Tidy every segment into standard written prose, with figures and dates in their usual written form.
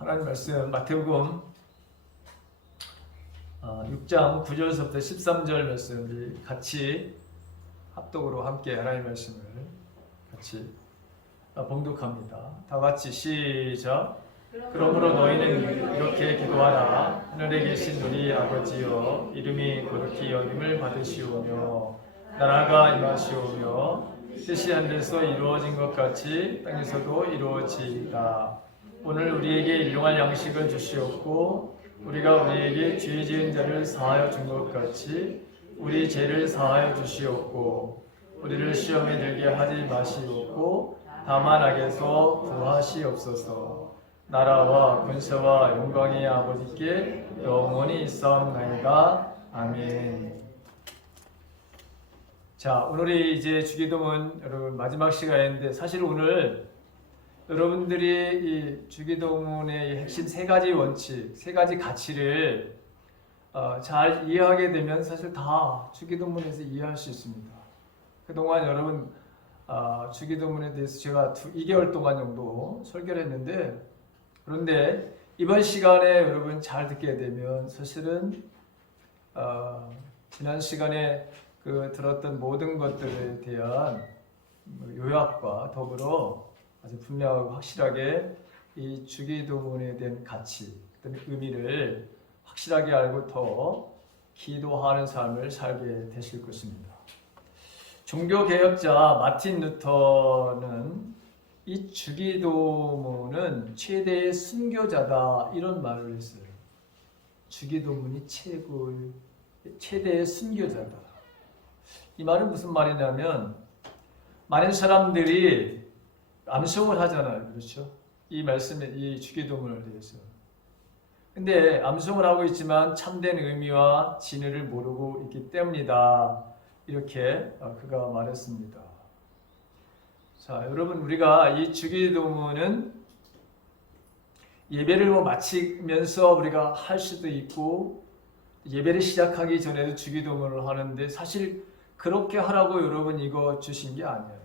하나님 말씀 마태복음 6장 9절서부터 13절 말씀을 같이 합독으로 함께 하나님 말씀을 같이 봉독합니다. 다 같이 시작. 그러므로 너희는 이렇게 기도하라. 하늘에 계신 우리 아버지여, 이름이 거룩히 여김을 받으시오며 나라가 임하시오며 뜻이 하늘에서 이루어진 것 같이 땅에서도 이루어지이다. 오늘 우리에게 일용할 양식을 주시옵고 우리가 우리에게 죄 지은 자를 사하여 준 것 같이 우리 죄를 사하여 주시옵고 우리를 시험에 들게 하지 마시옵고 다만 악에서 구하시옵소서. 나라와 권세와 영광의 아버지께 영원히 있사옵나이다. 아멘. 자, 오늘이 이제 주기도문 여러분 마지막 시간인데, 사실 오늘 여러분들이 이 주기도문의 핵심 세 가지 원칙, 세 가지 가치를 잘 이해하게 되면 사실 다 주기도문에서 이해할 수 있습니다. 그동안 여러분 주기도문에 대해서 제가 2개월 동안 정도 설교를 했는데, 그런데 이번 시간에 여러분 잘 듣게 되면 사실은 지난 시간에 들었던 모든 것들에 대한 요약과 더불어 아주 분명하고 확실하게 이 주기도문에 대한 가치, 의미를 확실하게 알고 더 기도하는 삶을 살게 되실 것입니다. 종교개혁자 마틴 루터는 이 주기도문은 최대의 순교자다 이런 말을 했어요. 주기도문이 최대의 순교자다. 이 말은 무슨 말이냐면, 많은 사람들이 암송을 하잖아요. 그렇죠? 이 말씀에, 이 주기도문을 대해서. 근데 암송을 하고 있지만 참된 의미와 진리를 모르고 있기 때문이다. 이렇게 그가 말했습니다. 자, 여러분, 우리가 이 주기도문은 예배를 마치면서 우리가 할 수도 있고, 예배를 시작하기 전에도 주기도문을 하는데, 사실 그렇게 하라고 여러분 이거 주신 게 아니에요.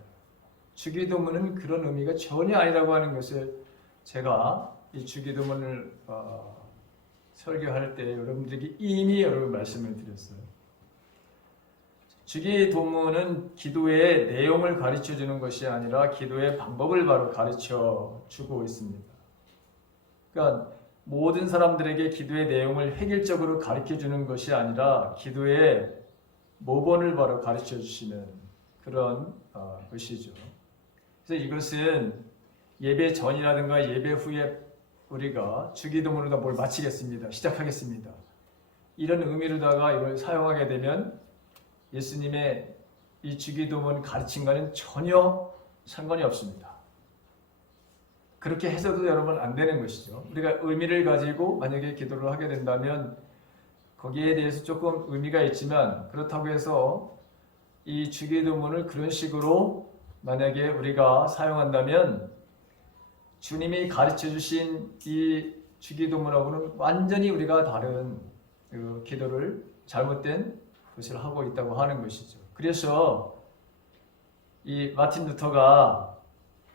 주기도문은 그런 의미가 전혀 아니라고 하는 것을 제가 이 주기도문을 설교할 때 여러분들에게 이미 여러분 말씀을 드렸어요. 주기도문은 기도의 내용을 가르쳐 주는 것이 아니라 기도의 방법을 바로 가르쳐 주고 있습니다. 그러니까 모든 사람들에게 기도의 내용을 획일적으로 가르쳐 주는 것이 아니라 기도의 모본을 바로 가르쳐 주시는 그런 것이죠. 그래서 이것은 예배 전이라든가 예배 후에 우리가 주기도문으로 뭘 마치겠습니다, 시작하겠습니다, 이런 의미로다가 이걸 사용하게 되면 예수님의 이 주기도문 가르침과는 전혀 상관이 없습니다. 그렇게 해서도 여러분 안 되는 것이죠. 우리가 의미를 가지고 만약에 기도를 하게 된다면 거기에 대해서 조금 의미가 있지만, 그렇다고 해서 이 주기도문을 그런 식으로 만약에 우리가 사용한다면 주님이 가르쳐 주신 이 주기도문하고는 완전히 우리가 다른 기도를, 잘못된 것을 하고 있다고 하는 것이죠. 그래서 이 마틴 루터가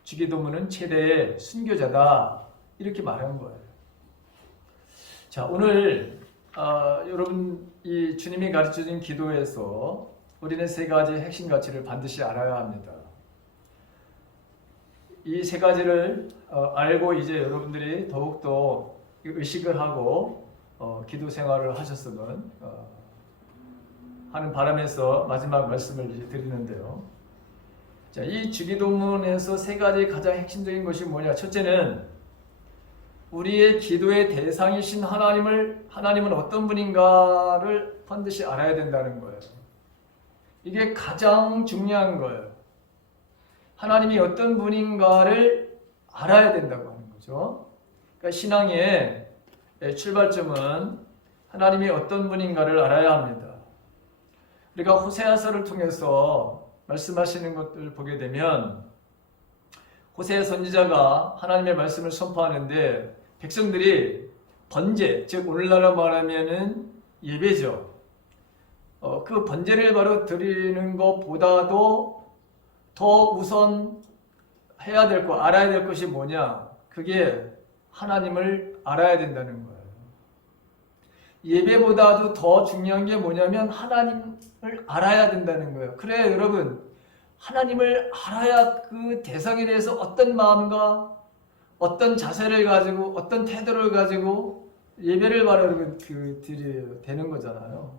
주기도문은 최대의 순교자다 이렇게 말한 거예요. 자, 오늘 여러분 이 주님이 가르쳐준 기도에서 우리는 세 가지 핵심 가치를 반드시 알아야 합니다. 이 세 가지를 알고 이제 여러분들이 더욱더 의식을 하고 기도 생활을 하셨으면 하는 바람에서 마지막 말씀을 하는데요. 자, 이 주기도문에서 세 가지 가장 핵심적인 것이 뭐냐? 첫째는 우리의 기도의 대상이신 하나님은 어떤 분인가를 반드시 알아야 된다는 거예요. 이게 가장 중요한 거예요. 하나님이 어떤 분인가를 알아야 된다고 하는 거죠. 그러니까 신앙의 출발점은 하나님이 어떤 분인가를 알아야 합니다. 우리가 호세아서를 통해서 말씀하시는 것들을 보게 되면, 호세아 선지자가 하나님의 말씀을 선포하는데 백성들이 번제, 즉 오늘날로 말하면은 예배죠. 그 번제를 바로 드리는 것보다도 더 우선 해야 될 것, 알아야 될 것이 뭐냐? 그게 하나님을 알아야 된다는 거예요. 예배보다도 더 중요한 게 뭐냐면 하나님을 알아야 된다는 거예요. 그래요, 여러분. 하나님을 알아야 그 대상에 대해서 어떤 마음과 어떤 자세를 가지고 어떤 태도를 가지고 예배를 바라는 드려야 되는 거잖아요.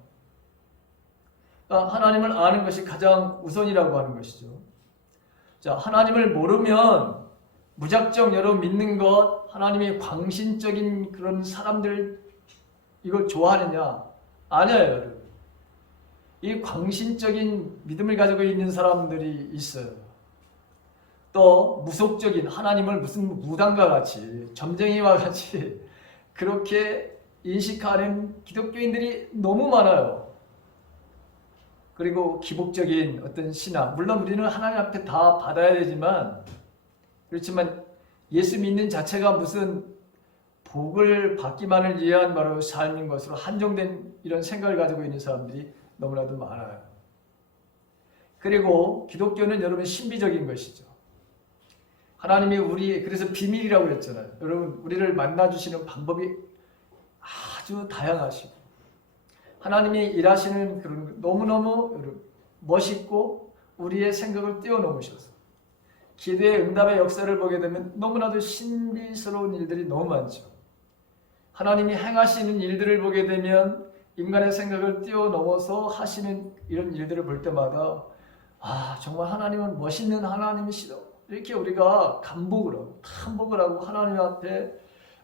그러니까 하나님을 아는 것이 가장 우선이라고 하는 것이죠. 자, 하나님을 모르면 무작정 여러분 믿는 것, 하나님의 광신적인 그런 사람들 이걸 좋아하느냐? 아니에요, 여러분. 이 광신적인 믿음을 가지고 있는 사람들이 있어요. 또 무속적인 하나님을 무슨 무당과 같이 점쟁이와 같이 그렇게 인식하는 기독교인들이 너무 많아요. 그리고 기복적인 어떤 신앙, 물론 우리는 하나님 앞에 다 받아야 되지만 그렇지만 예수 믿는 자체가 무슨 복을 받기만을 위한 바로 삶인 것으로 한정된 이런 생각을 가지고 있는 사람들이 너무나도 많아요. 그리고 기독교는 여러분 신비적인 것이죠. 하나님이 그래서 비밀이라고 했잖아요. 여러분 우리를 만나주시는 방법이 아주 다양하시고 하나님이 일하시는 그런 너무너무 멋있고 우리의 생각을 뛰어넘으셔서 기도의 응답의 역사를 보게 되면 너무나도 신비스러운 일들이 너무 많죠. 하나님이 행하시는 일들을 보게 되면 인간의 생각을 뛰어넘어서 하시는 이런 일들을 볼 때마다 정말 하나님은 멋있는 하나님이시다. 이렇게 우리가 감복을 하고 탐복을 하고 하나님 앞에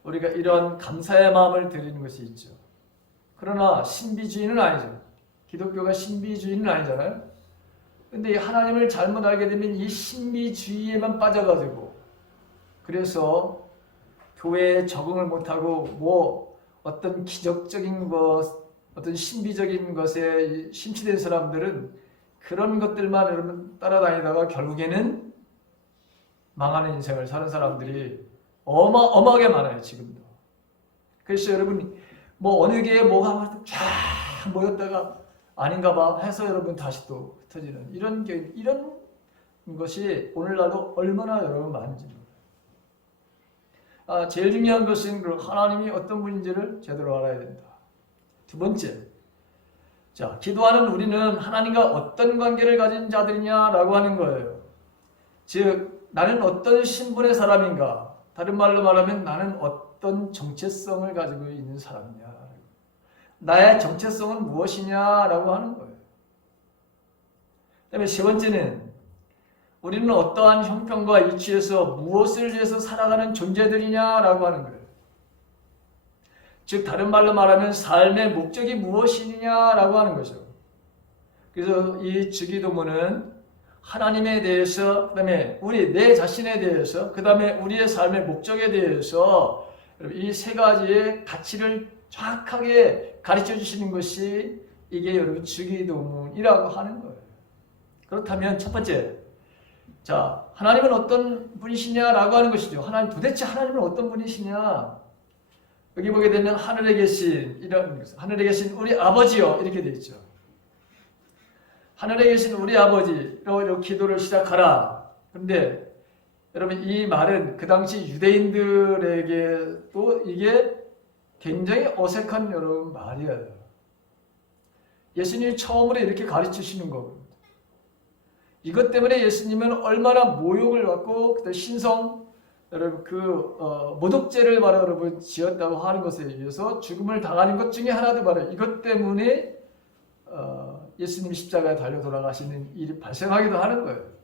우리가 이런 감사의 마음을 드리는 것이 있죠. 그러나 신비주의는 아니죠. 기독교가 신비주의는 아니잖아요. 근데 하나님을 잘못 알게 되면 이 신비주의에만 빠져가지고 그래서 교회에 적응을 못하고 어떤 기적적인 것, 어떤 신비적인 것에 심취된 사람들은 그런 것들만 여러분 따라다니다가 결국에는 망하는 인생을 사는 사람들이 어마어마하게 많아요, 지금도. 그래서 여러분 어느 교회에 뭐가 쫙 모였다가 아닌가 봐 해서 여러분 다시 또 흩어지는 이런 것이 오늘날도 얼마나 여러분 많은지 몰라요. 제일 중요한 것은 하나님이 어떤 분인지를 제대로 알아야 된다. 두 번째, 자, 기도하는 우리는 하나님과 어떤 관계를 가진 자들이냐라고 하는 거예요. 즉, 나는 어떤 신분의 사람인가? 다른 말로 말하면 나는 어떤 정체성을 가지고 있는 사람이냐? 나의 정체성은 무엇이냐라고 하는 거예요. 그다음에 세 번째는 우리는 어떠한 형편과 위치에서 무엇을 위해서 살아가는 존재들이냐라고 하는 거예요. 즉 다른 말로 말하면 삶의 목적이 무엇이냐라고 하는 거죠. 그래서 이 주기도문은 하나님에 대해서, 그다음에 내 자신에 대해서, 그다음에 우리의 삶의 목적에 대해서 이 세 가지의 가치를 정확하게 가르쳐 주시는 것이 이게 여러분 주기도문이라고 하는 거예요. 그렇다면 첫 번째, 자, 하나님은 어떤 분이시냐라고 하는 것이죠. 도대체 하나님은 어떤 분이시냐? 여기 보게 되면 하늘에 계신 우리 아버지요 이렇게 되어 있죠. 하늘에 계신 우리 아버지로 기도를 시작하라. 그런데 여러분 이 말은 그 당시 유대인들에게 또 이게 굉장히 어색한 여러분 말이에요. 예수님이 처음으로 이렇게 가르치시는 겁니다. 이것 때문에 예수님은 얼마나 모욕을 받고 그때 신성 여러분 모독죄를 바로 여러분 지었다고 하는 것에 의해서 죽음을 당하는 것 중에 하나도 바로 이것 때문에 예수님이 십자가에 달려 돌아가시는 일이 발생하기도 하는 거예요.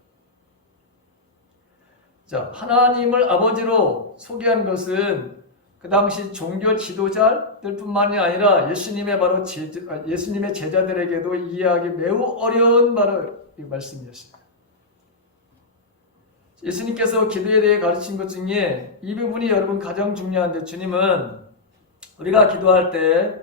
자, 하나님을 아버지로 소개하는 것은 그 당시 종교 지도자들뿐만이 아니라 예수님의 제자들에게도 이해하기 매우 어려운 바로 이 말씀이었어요. 예수님께서 기도에 대해 가르친 것 중에 이 부분이 여러분 가장 중요한데 주님은 우리가 기도할 때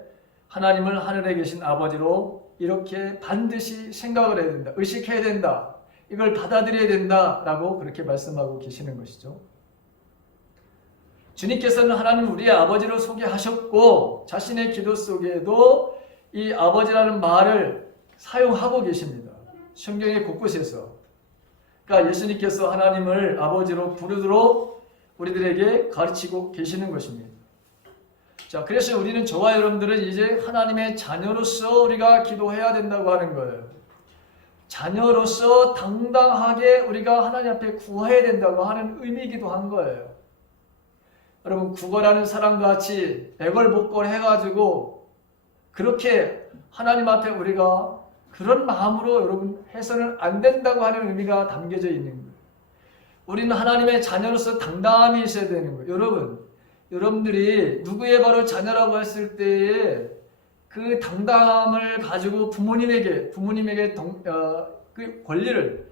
하나님을 하늘에 계신 아버지로 이렇게 반드시 생각을 해야 된다. 의식해야 된다. 이걸 받아들여야 된다라고 그렇게 말씀하고 계시는 것이죠. 주님께서는 하나님 우리의 아버지로 소개하셨고 자신의 기도 속에도 이 아버지라는 말을 사용하고 계십니다. 성경의 곳곳에서. 그러니까 예수님께서 하나님을 아버지로 부르도록 우리들에게 가르치고 계시는 것입니다. 자, 그래서 우리는 저와 여러분들은 이제 하나님의 자녀로서 우리가 기도해야 된다고 하는 거예요. 자녀로서 당당하게 우리가 하나님 앞에 구해야 된다고 하는 의미이기도 한 거예요. 여러분, 구걸하는 사람과 같이 애걸복걸 해가지고 그렇게 하나님 앞에 우리가 그런 마음으로 여러분 해서는 안 된다고 하는 의미가 담겨져 있는 거예요. 우리는 하나님의 자녀로서 당당함이 있어야 되는 거예요. 여러분들이 누구의 바로 자녀라고 했을 때에 그 당당함을 가지고 부모님에게 그 권리를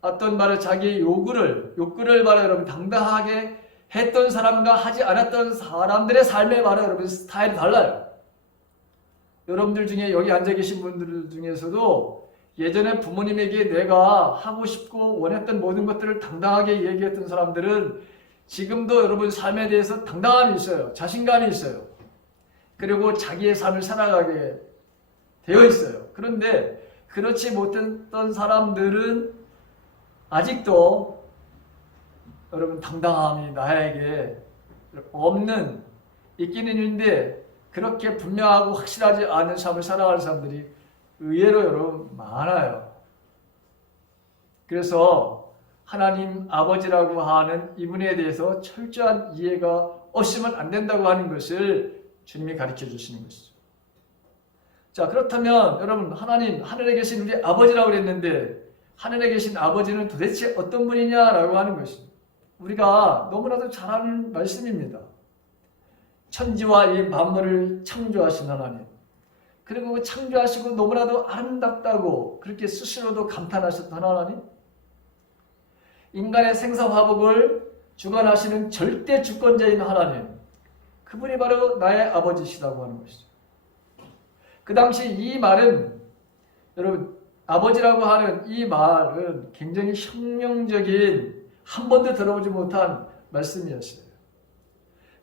어떤 말을 자기의 욕구를 바로 여러분 당당하게 했던 사람과 하지 않았던 사람들의 삶의 바로 여러분 스타일이 달라요. 여러분들 중에 여기 앉아 계신 분들 중에서도 예전에 부모님에게 내가 하고 싶고 원했던 모든 것들을 당당하게 얘기했던 사람들은 지금도 여러분 삶에 대해서 당당함이 있어요. 자신감이 있어요. 그리고 자기의 삶을 살아가게 되어 있어요. 그런데 그렇지 못했던 사람들은 아직도 여러분 당당함이 나에게 있기는 있는데 그렇게 분명하고 확실하지 않은 삶을 살아가는 사람들이 의외로 여러분 많아요. 그래서 하나님 아버지라고 하는 이분에 대해서 철저한 이해가 없으면 안 된다고 하는 것을 주님이 가르쳐 주시는 것이죠. 자, 그렇다면 여러분 하나님 하늘에 계신 우리 아버지라고 그랬는데 하늘에 계신 아버지는 도대체 어떤 분이냐라고 하는 것이 우리가 너무나도 잘 아는 말씀입니다. 천지와 이 만물을 창조하신 하나님, 그리고 창조하시고 너무나도 아름답다고 그렇게 스스로도 감탄하셨던 하나님, 인간의 생사화복을 주관하시는 절대 주권자인 하나님, 그분이 바로 나의 아버지시라고 하는 것이죠. 그 당시 이 말은 여러분 아버지라고 하는 이 말은 굉장히 혁명적인 한 번도 들어보지 못한 말씀이었어요.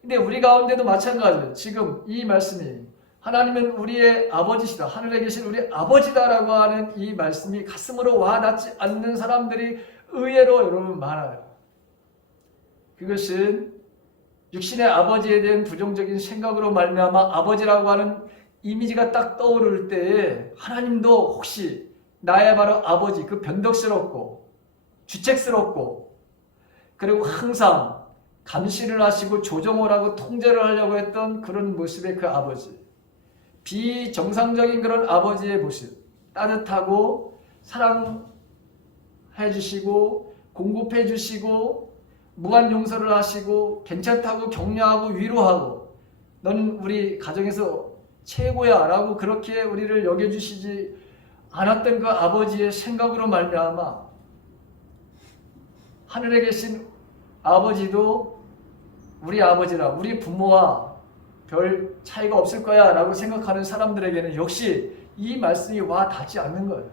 근데 우리 가운데도 마찬가지예요. 지금 이 말씀이 하나님은 우리의 아버지시다, 하늘에 계신 우리 아버지다라고 하는 이 말씀이 가슴으로 와닿지 않는 사람들이 의외로 여러분 많아요. 그것은 육신의 아버지에 대한 부정적인 생각으로 말미암아 아버지라고 하는 이미지가 딱 떠오를 때에 하나님도 혹시 나의 바로 아버지, 그 변덕스럽고 주책스럽고 그리고 항상 감시를 하시고 조정을 하고 통제를 하려고 했던 그런 모습의 그 아버지, 비정상적인 그런 아버지의 모습, 따뜻하고 사랑해 주시고 공급해 주시고 무한 용서를 하시고 괜찮다고 격려하고 위로하고 너는 우리 가정에서 최고야 라고 그렇게 우리를 여겨주시지 않았던 그 아버지의 생각으로 말미암아 하늘에 계신 아버지도 우리 아버지라 우리 부모와 별 차이가 없을 거야 라고 생각하는 사람들에게는 역시 이 말씀이 와 닿지 않는 거예요.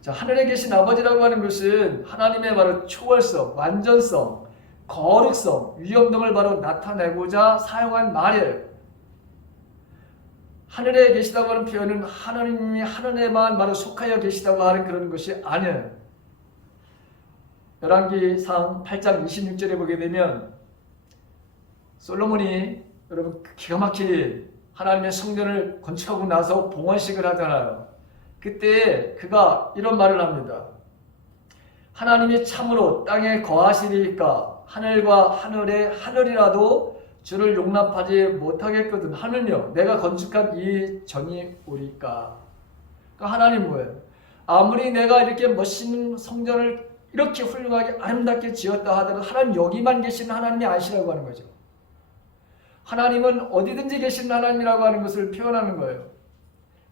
자, 하늘에 계신 아버지라고 하는 것은 하나님의 바로 초월성, 완전성, 거룩성, 위엄 등을 바로 나타내고자 사용한 말이에요. 하늘에 계시다고 하는 표현은 하나님이 하늘에만 바로 속하여 계시다고 하는 그런 것이 아니에요. 열왕기상 8장 26절에 보게 되면 솔로몬이 여러분 기가 막히게 하나님의 성전을 건축하고 나서 봉헌식을 하잖아요. 그때 그가 이런 말을 합니다. 하나님이 참으로 땅에 거하시리까 하늘과 하늘이라도 주를 용납하지 못하겠거든. 하늘며 내가 건축한 이 전이 오리까. 그러니까 하나님 뭐예요? 아무리 내가 이렇게 멋있는 성전을 이렇게 훌륭하게 아름답게 지었다 하더라도 하나님 여기만 계시는 하나님이 아시라고 하는 거죠. 하나님은 어디든지 계시는 하나님이라고 하는 것을 표현하는 거예요.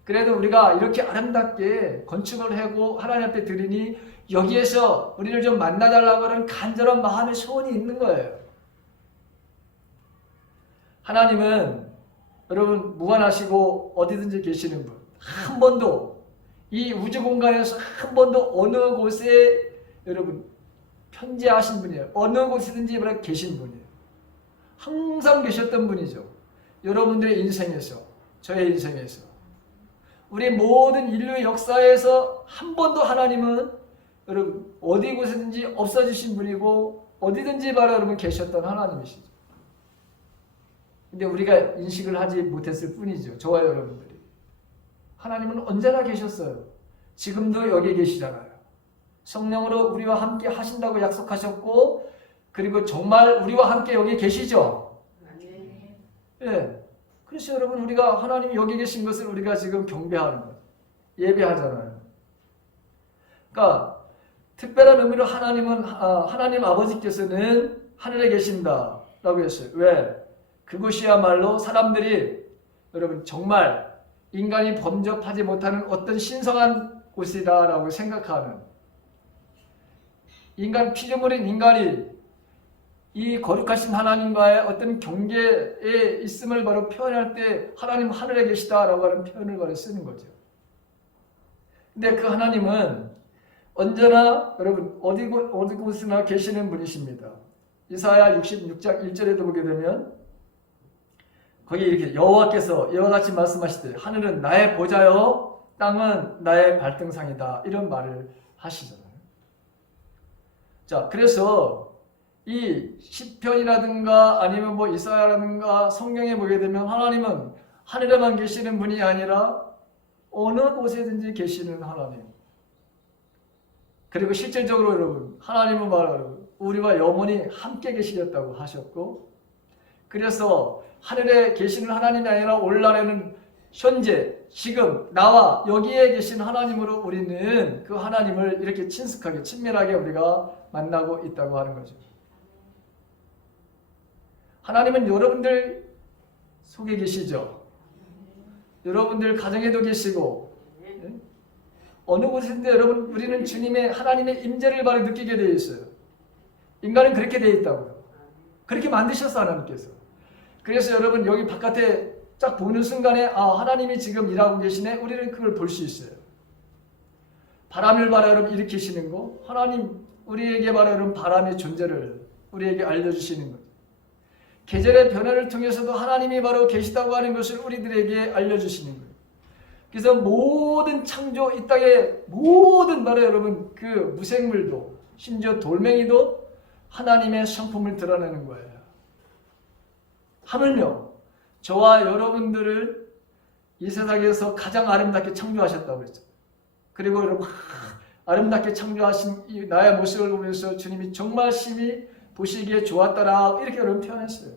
그래도 우리가 이렇게 아름답게 건축을 하고 하나님 앞에 드리니 여기에서 우리를 좀 만나달라고 하는 간절한 마음의 소원이 있는 거예요. 하나님은 여러분 무한하시고 어디든지 계시는 분, 한 번도 이 우주 공간에서 한 번도 어느 곳에 여러분 편재하신 분이에요. 어느 곳이든지 계신 분이에요. 항상 계셨던 분이죠. 여러분들의 인생에서, 저의 인생에서, 우리 모든 인류의 역사에서 한 번도 하나님은 여러분 어디 곳이든지 없어지신 분이고 어디든지 바로 여러분 계셨던 하나님이시죠. 근데 우리가 인식을 하지 못했을 뿐이죠. 저와 여러분들이. 하나님은 언제나 계셨어요. 지금도 여기 계시잖아요. 성령으로 우리와 함께 하신다고 약속하셨고, 그리고 정말 우리와 함께 여기 계시죠. 예. 그래서 여러분, 우리가 하나님이 여기 계신 것을 우리가 지금 경배하는 거예요. 예배하잖아요. 그러니까 특별한 의미로 하나님 아버지께서는 하늘에 계신다라고 했어요. 왜? 그곳이야말로 사람들이 여러분 정말 인간이 범접하지 못하는 어떤 신성한 곳이다라고 생각하는, 인간 피조물인 인간이 이 거룩하신 하나님과의 어떤 경계에 있음을 바로 표현할 때 하나님 하늘에 계시다라고 하는 표현을 바로 쓰는 거죠. 근데 그 하나님은 언제나 여러분 어디 곳이나 계시는 분이십니다. 이사야 66장 1절에도 보게 되면 거기 이렇게 여호와께서 이와 같이 말씀하시되 하늘은 나의 보좌요 땅은 나의 발등상이다, 이런 말을 하시잖아요. 자, 그래서 이 시편이라든가 아니면 뭐 이사야라든가 성경에 보게 되면 하나님은 하늘에만 계시는 분이 아니라 어느 곳에든지 계시는 하나님. 그리고 실질적으로 여러분, 하나님은 말하는 우리와 영원히 함께 계시겠다고 하셨고, 그래서 하늘에 계시는 하나님이 아니라 오늘날에는 현재 지금 나와 여기에 계신 하나님으로 우리는 그 하나님을 이렇게 친숙하게 친밀하게 우리가 만나고 있다고 하는 거죠. 하나님은 여러분들 속에 계시죠. 여러분들 가정에도 계시고, 어느 곳인데 여러분 우리는 주님의 하나님의 임재를 바로 느끼게 되어 있어요. 인간은 그렇게 되어 있다고요. 그렇게 만드셨어 하나님께서. 그래서 여러분 여기 바깥에 딱 보는 순간에 하나님이 지금 일하고 계시네, 우리는 그걸 볼 수 있어요. 바람을 바로 여러분 일으키시는 거, 하나님 우리에게 바로 여러분 바람의 존재를 우리에게 알려주시는 거죠. 계절의 변화를 통해서도 하나님이 바로 계시다고 하는 것을 우리들에게 알려주시는 거예요. 그래서 모든 창조, 이 땅의 모든 바로 여러분 그 무생물도, 심지어 돌멩이도 하나님의 성품을 드러내는 거예요. 하물며 저와 여러분들을 이 세상에서 가장 아름답게 창조하셨다고 그랬죠. 그리고 여러분 아름답게 창조하신 이 나의 모습을 보면서 주님이 정말 심히 보시기에 좋았더라, 이렇게 여러분 표현했어요.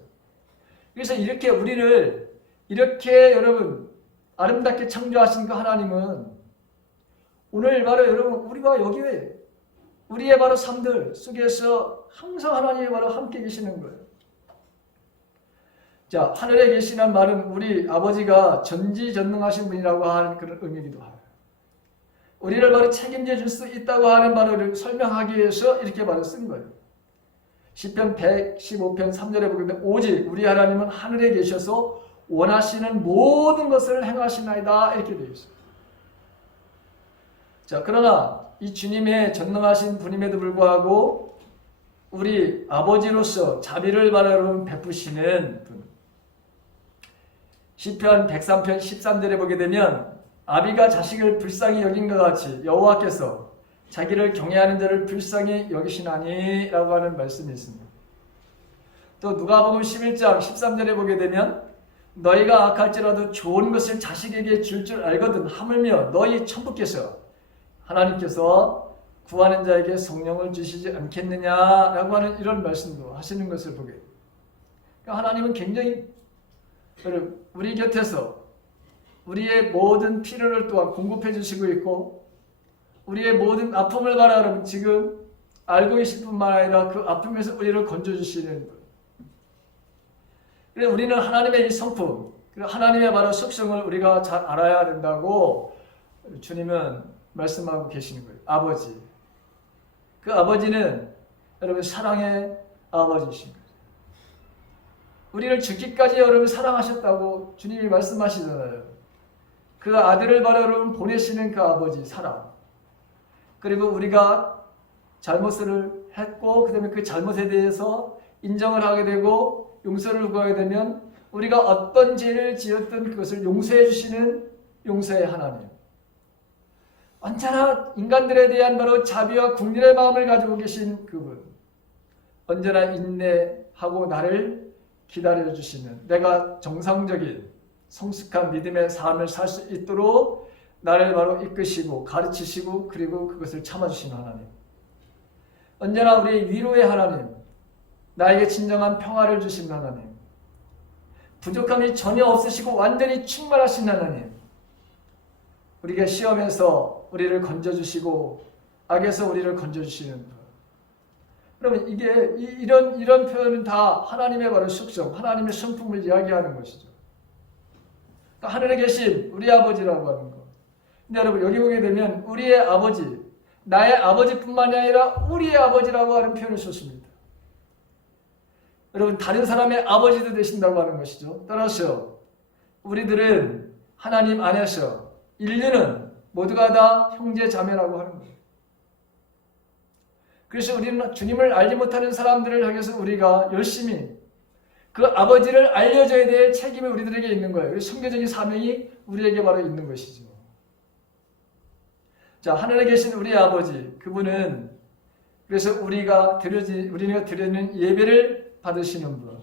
그래서 이렇게 우리를 이렇게 여러분 아름답게 창조하신 그 하나님은 오늘 바로 여러분 우리와 여기 우리의 바로 삶들 속에서 항상 하나님이 바로 함께 계시는 거예요. 자, 하늘에 계시는 말은 우리 아버지가 전지전능하신 분이라고 하는 그런 의미이기도 하고, 우리를 바로 책임져 줄 수 있다고 하는 바를 설명하기 위해서 이렇게 바로 쓴 거예요. 시편 115편 3절에 보게 되면 오직 우리 하나님은 하늘에 계셔서 원하시는 모든 것을 행하시나이다, 이렇게 되어 있어요. 자, 그러나 이 주님의 전능하신 분임에도 불구하고 우리 아버지로서 자비를 바로 베푸시는 분. 시편 103편 13절에 보게 되면 아비가 자식을 불쌍히 여긴 것 같이 여호와께서 자기를 경외하는 자를 불쌍히 여기시나니 라고 하는 말씀이 있습니다. 또 누가복음 11장 13절에 보게 되면 너희가 악할지라도 좋은 것을 자식에게 줄 알거든 하물며 너희 천부께서 하나님께서 구하는 자에게 성령을 주시지 않겠느냐라고 하는 이런 말씀도 하시는 것을 보게 됩니다. 그러니까 하나님은 굉장히 우리 곁에서 우리의 모든 필요를 또한 공급해 주시고 있고, 우리의 모든 아픔을 바라보면 지금 알고 계실 뿐만 아니라 그 아픔에서 우리를 건져주시는 분. 그래서 우리는 하나님의 이 성품, 하나님의 바로 속성을 우리가 잘 알아야 된다고 주님은 말씀하고 계시는 거예요. 아버지. 그 아버지는 여러분 사랑의 아버지이신 거예요. 우리를 죽기까지 여러분 사랑하셨다고 주님이 말씀하시잖아요. 그 아들을 바로 여러분 보내시는 그 아버지 사랑. 그리고 우리가 잘못을 했고 그 다음에 그 잘못에 대해서 인정을 하게 되고 용서를 구하게 되면 우리가 어떤 죄를 지었든 그것을 용서해 주시는 용서의 하나님. 언제나 인간들에 대한 바로 자비와 국률의 마음을 가지고 계신 그분. 언제나 인내하고 나를 기다려주시는, 내가 정상적인 성숙한 믿음의 삶을 살 수 있도록 나를 바로 이끄시고 가르치시고 그리고 그것을 참아주시는 하나님, 언제나 우리의 위로의 하나님, 나에게 진정한 평화를 주시는 하나님, 부족함이 전혀 없으시고 완전히 충만하신 하나님, 우리가 시험에서 우리를 건져주시고 악에서 우리를 건져주시는 분. 그러면 이게 이런 표현은 다 하나님의 바로 속성, 하나님의 성품을 이야기하는 것이죠. 그러니까 하늘에 계신 우리 아버지라고 하는 것. 근데 여러분 여기 보게 되면 우리의 아버지, 나의 아버지뿐만이 아니라 우리의 아버지라고 하는 표현을 썼습니다. 여러분 다른 사람의 아버지도 되신다고 하는 것이죠. 따라서 우리들은 하나님 안에서 인류는 모두가 다 형제 자매라고 하는 거예요. 그래서 우리는 주님을 알지 못하는 사람들을 향해서 우리가 열심히 그 아버지를 알려줘야 될 책임이 우리들에게 있는 거예요. 선교적인 사명이 우리에게 바로 있는 것이죠. 자, 하늘에 계신 우리 아버지, 그분은 그래서 우리가 드리는 예배를 받으시는 분,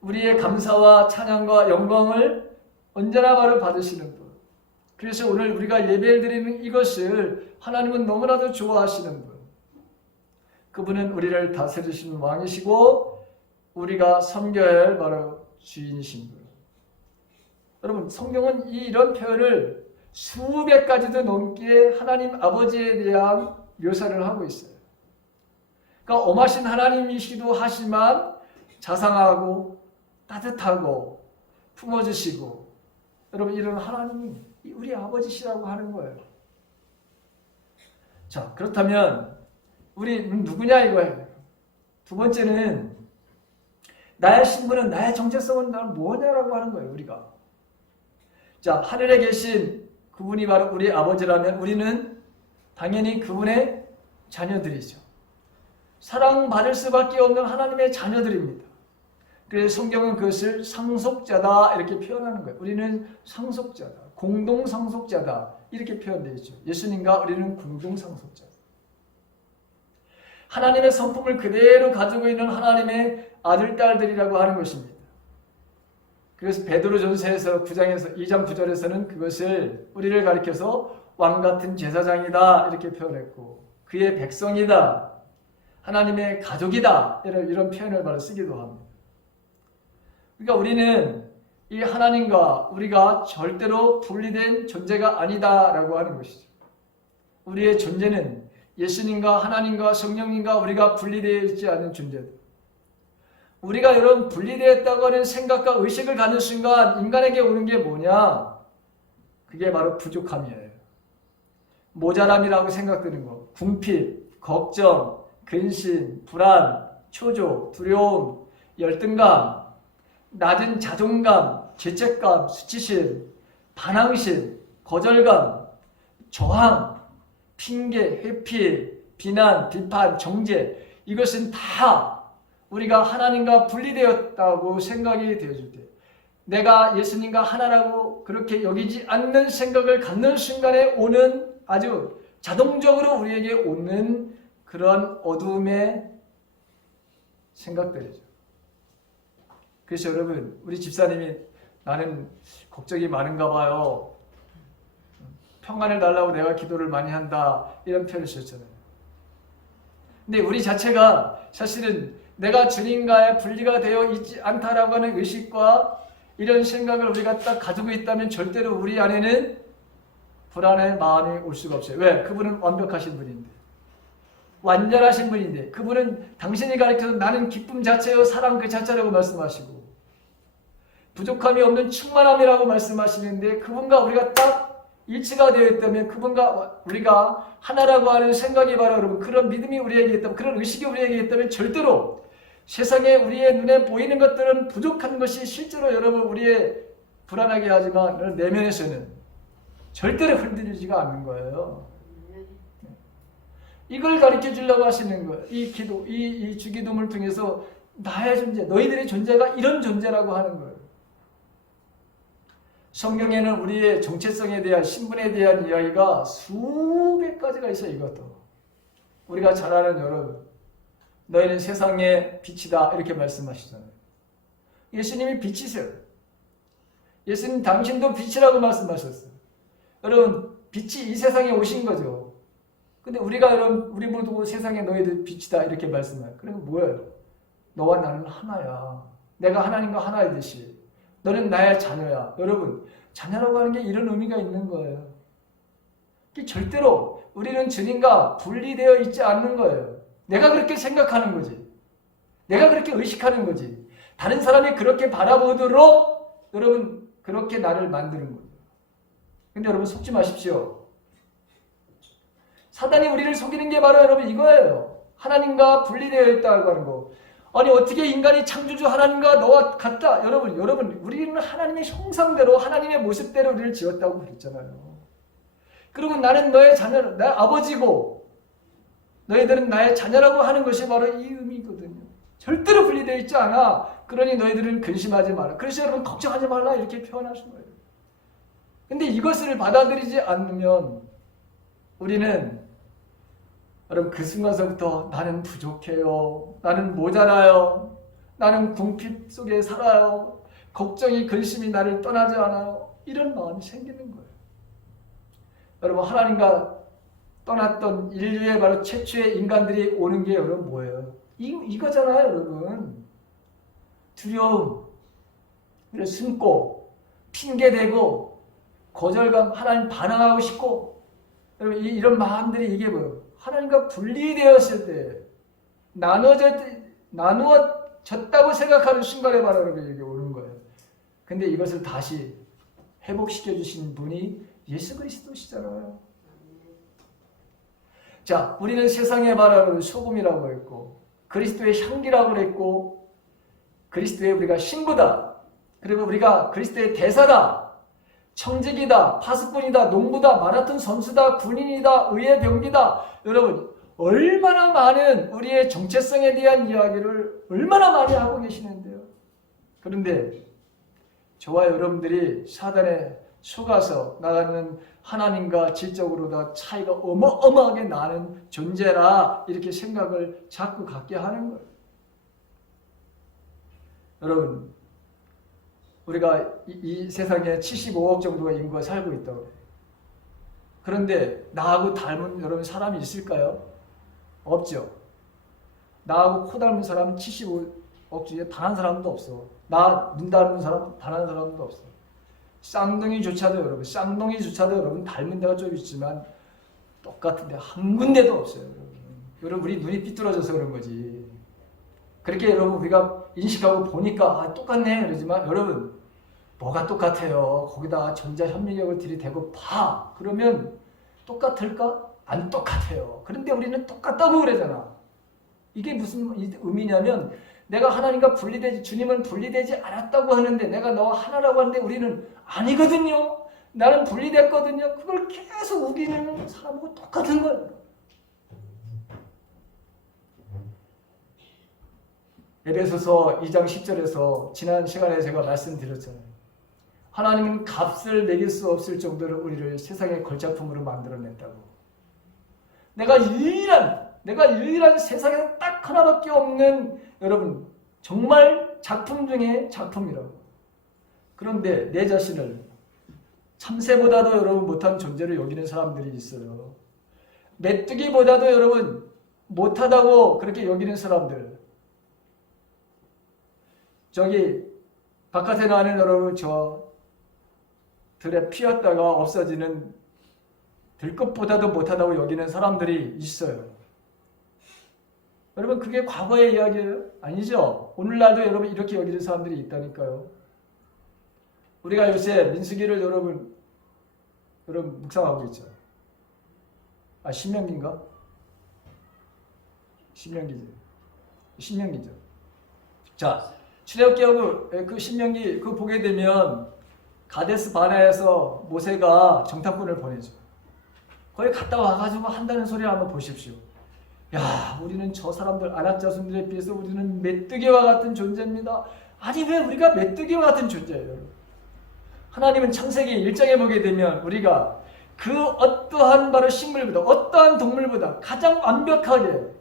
우리의 감사와 찬양과 영광을 언제나 바로 받으시는 분. 그래서 오늘 우리가 예배를 드리는 이것을 하나님은 너무나도 좋아하시는 분. 그분은 우리를 다스리시는 왕이시고 우리가 섬겨야 할 바로 주인이신 분. 여러분 성경은 이런 표현을 수백 가지도 넘게 하나님 아버지에 대한 묘사를 하고 있어요. 그러니까 엄하신 하나님이시기도 하지만 자상하고 따뜻하고 품어주시고, 여러분 이런 하나님이 우리 아버지시라고 하는 거예요. 자, 그렇다면 우리 누구냐 이거예요. 두 번째는 나의 신분은, 나의 정체성은 나는 뭐냐라고 하는 거예요. 우리가 자, 하늘에 계신 그분이 바로 우리 아버지라면 우리는 당연히 그분의 자녀들이죠. 사랑받을 수밖에 없는 하나님의 자녀들입니다. 그래서 성경은 그것을 상속자다 이렇게 표현하는 거예요. 우리는 상속자다, 공동 상속자다 이렇게 표현되어 있죠. 예수님과 우리는 공동 상속자. 하나님의 성품을 그대로 가지고 있는 하나님의 아들, 딸들이라고 하는 것입니다. 그래서 베드로전서에서 9장에서 2장 9절에서는 그것을 우리를 가리켜서 왕같은 제사장이다 이렇게 표현했고, 그의 백성이다, 하나님의 가족이다 이런 표현을 바로 쓰기도 합니다. 그러니까 우리는 이 하나님과 우리가 절대로 분리된 존재가 아니다라고 하는 것이죠. 우리의 존재는 예수님과 하나님과 성령님과 우리가 분리되어 있지 않은 존재들. 우리가 여러분 분리되었다고 하는 생각과 의식을 갖는 순간 인간에게 오는 게 뭐냐? 그게 바로 부족함이에요. 모자람이라고 생각되는 것, 궁핍, 걱정, 근심, 불안, 초조, 두려움, 열등감, 낮은 자존감, 죄책감, 수치심, 반항심, 거절감, 저항, 핑계, 회피, 비난, 비판, 정죄, 이것은 다 우리가 하나님과 분리되었다고 생각이 되어질 때, 내가 예수님과 하나라고 그렇게 여기지 않는 생각을 갖는 순간에 오는, 아주 자동적으로 우리에게 오는 그런 어두움의 생각들이죠. 그래서 여러분, 우리 집사님이 나는 걱정이 많은가 봐요, 평안을 달라고 내가 기도를 많이 한다 이런 표현을 쓰셨잖아요. 근데 우리 자체가 사실은 내가 주님과의 분리가 되어 있지 않다라고 하는 의식과 이런 생각을 우리가 딱 가지고 있다면 절대로 우리 안에는 불안의 마음이 올 수가 없어요. 왜? 그분은 완벽하신 분인데, 완전하신 분인데, 그분은 당신이 가르쳐서 나는 기쁨 자체요 사랑 그 자체라고 말씀하시고, 부족함이 없는 충만함이라고 말씀하시는데, 그분과 우리가 딱 일치가 되어 있다면 그분과 우리가 하나라고 하는 생각이 바로 여러분 그런 믿음이 우리에게 있다면, 그런 의식이 우리에게 있다면 절대로 세상에 우리의 눈에 보이는 것들은 부족한 것이 실제로 여러분 우리의 불안하게 하지만 내면에서는 절대로 흔들리지가 않는 거예요. 이걸 가르쳐 주려고 하시는 거예요. 이 기도, 이 주기도문을 통해서 나의 존재, 너희들의 존재가 이런 존재라고 하는 거예요. 성경에는 우리의 정체성에 대한, 신분에 대한 이야기가 수백 가지가 있어요. 이것도 우리가 잘 아는 여러분, 너희는 세상의 빛이다 이렇게 말씀하시잖아요. 예수님이 빛이세요. 예수님 당신도 빛이라고 말씀하셨어요. 여러분, 빛이 이 세상에 오신 거죠. 근데 우리가 여러분, 우리 모두 세상에 너희들 빛이다 이렇게 말씀해요. 그러면 뭐예요? 너와 나는 하나야. 내가 하나님과 하나이듯이 너는 나의 자녀야. 여러분, 자녀라고 하는 게 이런 의미가 있는 거예요. 절대로 우리는 주님과 분리되어 있지 않는 거예요. 내가 그렇게 생각하는 거지. 내가 그렇게 의식하는 거지. 다른 사람이 그렇게 바라보도록 여러분 그렇게 나를 만드는 거예요. 근데 여러분 속지 마십시오. 사단이 우리를 속이는 게 바로 여러분 이거예요. 하나님과 분리되어 있다고 하는 거. 아니 어떻게 인간이 창조주 하나님과 너와 같다. 여러분 우리는 하나님의 형상대로 하나님의 모습대로 우리를 지었다고 그랬잖아요. 그리고 나는 너의 자녀, 내 아버지고 너희들은 나의 자녀라고 하는 것이 바로 이 의미거든요. 절대로 분리되어 있지 않아. 그러니 너희들은 근심하지 마라. 그래서 여러분 걱정하지 말라 이렇게 표현하신 거예요. 근데 이것을 받아들이지 않으면 우리는 여러분 그 순간서부터 나는 부족해요. 나는 모자라요. 나는 궁핍 속에 살아요. 걱정이 근심이 나를 떠나지 않아요. 이런 마음이 생기는 거예요. 여러분 하나님과 떠났던 인류의 바로 최초의 인간들이 오는 게 여러분 뭐예요? 이거잖아요 여러분. 두려움, 숨고 핑계대고 거절감, 하나님 반항하고 싶고 여러분 이런 마음들이 이게 뭐예요? 하나님과 분리되었을 때 나누어졌다고 생각하는 순간에 바로 여러분 여기 오는 거예요. 근데 이것을 다시 회복시켜 주신 분이 예수 그리스도시잖아요. 자, 우리는 세상에 바라는 소금이라고 했고 그리스도의 향기라고 했고 그리스도의 우리가 신부다. 그리고 우리가 그리스도의 대사다. 청직이다. 파수꾼이다. 농부다. 마라톤 선수다. 군인이다. 의의 병기다. 여러분 얼마나 많은 우리의 정체성에 대한 이야기를 얼마나 많이 하고 계시는데요. 그런데 저와 여러분들이 사단에 속아서 나가는 하나님과 질적으로 다 차이가 어마어마하게 나는 존재라 이렇게 생각을 자꾸 갖게 하는 거예요. 여러분 우리가 이 세상에 75억 정도가 인구가 살고 있다고. 그런데 나하고 닮은 여러분 사람이 있을까요? 없죠. 나하고 코 닮은 사람은 75억 중에 단 한 사람도 없어. 나 눈 닮은 사람 단 한 사람도 없어. 쌍둥이조차도 여러분 닮은 데가 좀 있지만 똑같은데 한 군데도 없어요. 여러분 우리 눈이 삐뚤어져서 그런 거지. 그렇게 여러분 우리가 인식하고 보니까 똑같네 그러지만 여러분 뭐가 똑같아요? 거기다 전자현미경을 들이대고 봐. 그러면 똑같을까? 안 똑같아요. 그런데 우리는 똑같다고 그러잖아. 이게 무슨 의미냐면 내가 하나님과 분리되지 주님은 분리되지 않았다고 하는데 내가 너와 하나라고 하는데 우리는 아니거든요. 나는 분리됐거든요. 그걸 계속 우기는 사람하고 똑같은 거예요. 에베소서 2장 10절에서 지난 시간에 제가 말씀드렸잖아요. 하나님은 값을 매길 수 없을 정도로 우리를 세상의 걸작품으로 만들어냈다고. 내가 유일한 세상에 딱 하나밖에 없는 여러분 정말 작품 중에 작품이라고. 그런데 내 자신을 참새보다도 여러분 못한 존재로 여기는 사람들이 있어요. 메뚜기보다도 여러분 못하다고 그렇게 여기는 사람들. 저기 바깥에 나는 여러분 저 들에 피었다가 없어지는 들것보다도 못하다고 여기는 사람들이 있어요. 여러분 그게 과거의 이야기예요? 아니죠. 오늘날도 여러분 이렇게 여기는 사람들이 있다니까요. 우리가 요새 민수기를 여러분 묵상하고 있죠. 신명기인가? 신명기죠. 자, 출애굽기 그 신명기 그 보게 되면 가데스 바네아에서 모세가 정탐꾼을 보내죠. 거기 갔다 와가지고 한다는 소리를 한번 보십시오. 야, 우리는 저 사람들 아낙 자손들에 비해서 우리는 메뚜기와 같은 존재입니다. 아니 왜 우리가 메뚜기와 같은 존재예요? 하나님은 창세기 1장에 보게 되면 우리가 그 어떠한 바로 식물보다 어떠한 동물보다 가장 완벽하게,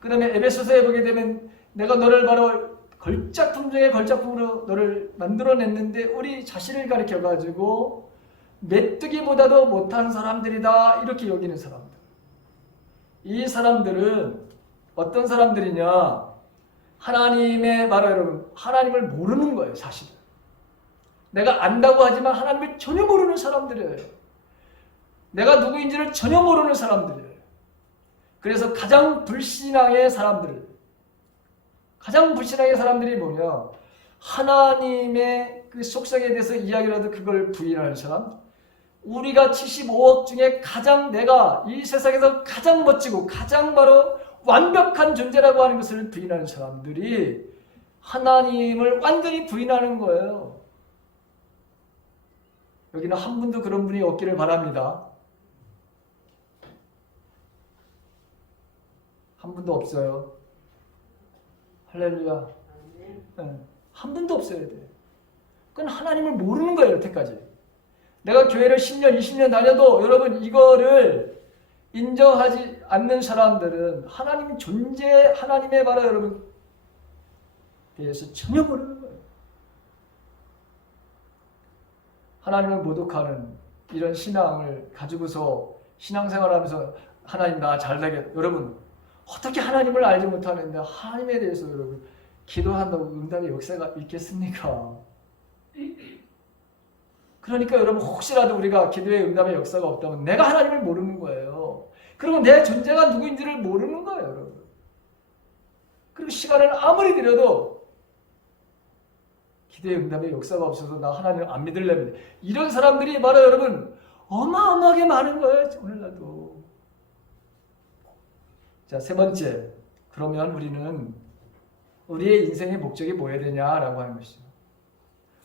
그 다음에 에베소서에 보게 되면 내가 너를 바로 걸작품 중에 걸작품으로 너를 만들어냈는데 우리 자신을 가리켜가지고 메뚜기보다도 못한 사람들이다 이렇게 여기는 사람들. 이 사람들은 어떤 사람들이냐? 하나님의 말로 여러분 하나님을 모르는 거예요. 사실은. 내가 안다고 하지만 하나님을 전혀 모르는 사람들이에요. 내가 누구인지를 전혀 모르는 사람들이에요. 그래서 가장 불신앙의 사람들이 뭐냐? 하나님의 그 속성에 대해서 이야기라도 그걸 부인하는 사람. 우리가 75억 중에 가장 내가 이 세상에서 가장 멋지고 가장 바로 완벽한 존재라고 하는 것을 부인하는 사람들이 하나님을 완전히 부인하는 거예요. 여기는 한 분도 그런 분이 없기를 바랍니다. 한 분도 없어요. 할렐루야. 네. 한 분도 없어야 돼. 그건 하나님을 모르는 거예요, 여태까지. 내가 교회를 10년, 20년 다녀도 여러분 이거를 인정하지 않는 사람들은 하나님 존재, 하나님의 바로 여러분 대해서 전혀 모르는 거예요. 하나님을 모독하는 이런 신앙을 가지고서 신앙생활하면서 하나님 나 잘되게 여러분 어떻게 하나님을 알지 못하는데 하나님에 대해서 여러분 기도한다고 응답의 역사가 있겠습니까? 그러니까 여러분 혹시라도 우리가 기도의 응답의 역사가 없다면 내가 하나님을 모르는 거예요. 그리고 내 존재가 누구인지를 모르는 거예요, 여러분. 그리고 시간을 아무리 들여도 기도의 응답의 역사가 없어서 나 하나님을 안 믿으려면 이런 사람들이 바로 여러분 어마어마하게 많은 거예요, 오늘날도. 자, 세 번째. 그러면 우리는 우리의 인생의 목적이 뭐여야 되냐라고 하는 것이죠.